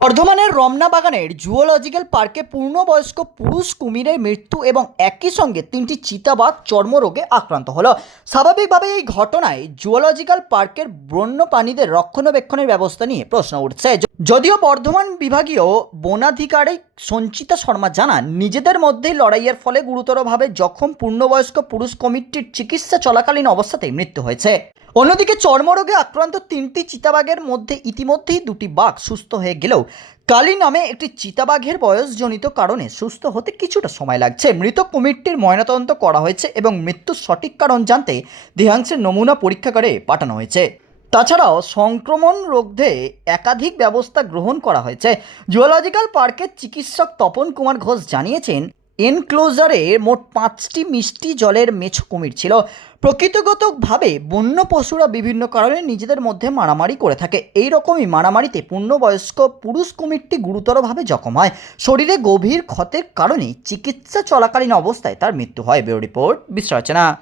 বর্ধমানের রমনা বাগানের জুওলজিক্যাল পার্কে পূর্ণবয়স্ক পুরুষ কুমিরের মৃত্যু এবং একই সঙ্গে তিনটি চিতাবাঘ চর্মরোগে আক্রান্ত হলো। স্বাভাবিকভাবে এই ঘটনায় জুওলজিক্যাল পার্কের বন্যপ্রাণীদের রক্ষণাবেক্ষণের ব্যবস্থা নিয়ে প্রশ্ন উঠছে। যদিও বর্ধমান বিভাগীয় বনাধিকারিক সঞ্চিতা শর্মা জানান, নিজেদের মধ্যেই লড়াইয়ের ফলে গুরুতরভাবে জখম পূর্ণবয়স্ক পুরুষ কমিটির চিকিৎসা চলাকালীন অবস্থাতেই মৃত্যু হয়েছে। অন্যদিকে চর্মরোগে আক্রান্ত তিনটি চিতাবাঘের মধ্যে ইতিমধ্যেই দুটি বাঘ সুস্থ হয়ে গেলেও কালি নামে একটি চিতাবাঘের বয়সজনিত কারণে সুস্থ হতে কিছুটা সময় লাগছে। মৃত কুমিরটির ময়নাতদন্ত করা হয়েছে এবং মৃত্যুর সঠিক কারণ জানতে দেহাংশের নমুনা পরীক্ষাগারে পাঠানো হয়েছে। তাছাড়াও সংক্রমণ রোধে একাধিক ব্যবস্থা গ্রহণ করা হয়েছে। জুওলজিক্যাল পার্কের চিকিৎসক তপন কুমার ঘোষ জানিয়েছেন এনক্লোজারে মোট পাঁচটি মিষ্টি জলের মেছ কুমির ছিল। প্রকৃতিগতভাবে বন্য পশুরা বিভিন্ন কারণে নিজেদের মধ্যে মারামারি করে থাকে। এই রকমই মারামারিতে পূর্ণবয়স্ক পুরুষ কুমিরটি গুরুতরভাবে জখম হয়। শরীরে গভীর ক্ষতের কারণে চিকিৎসা চলাকালীন অবস্থায় তার মৃত্যু হয়, ব্যুরো রিপোর্ট বিশ্লেষণা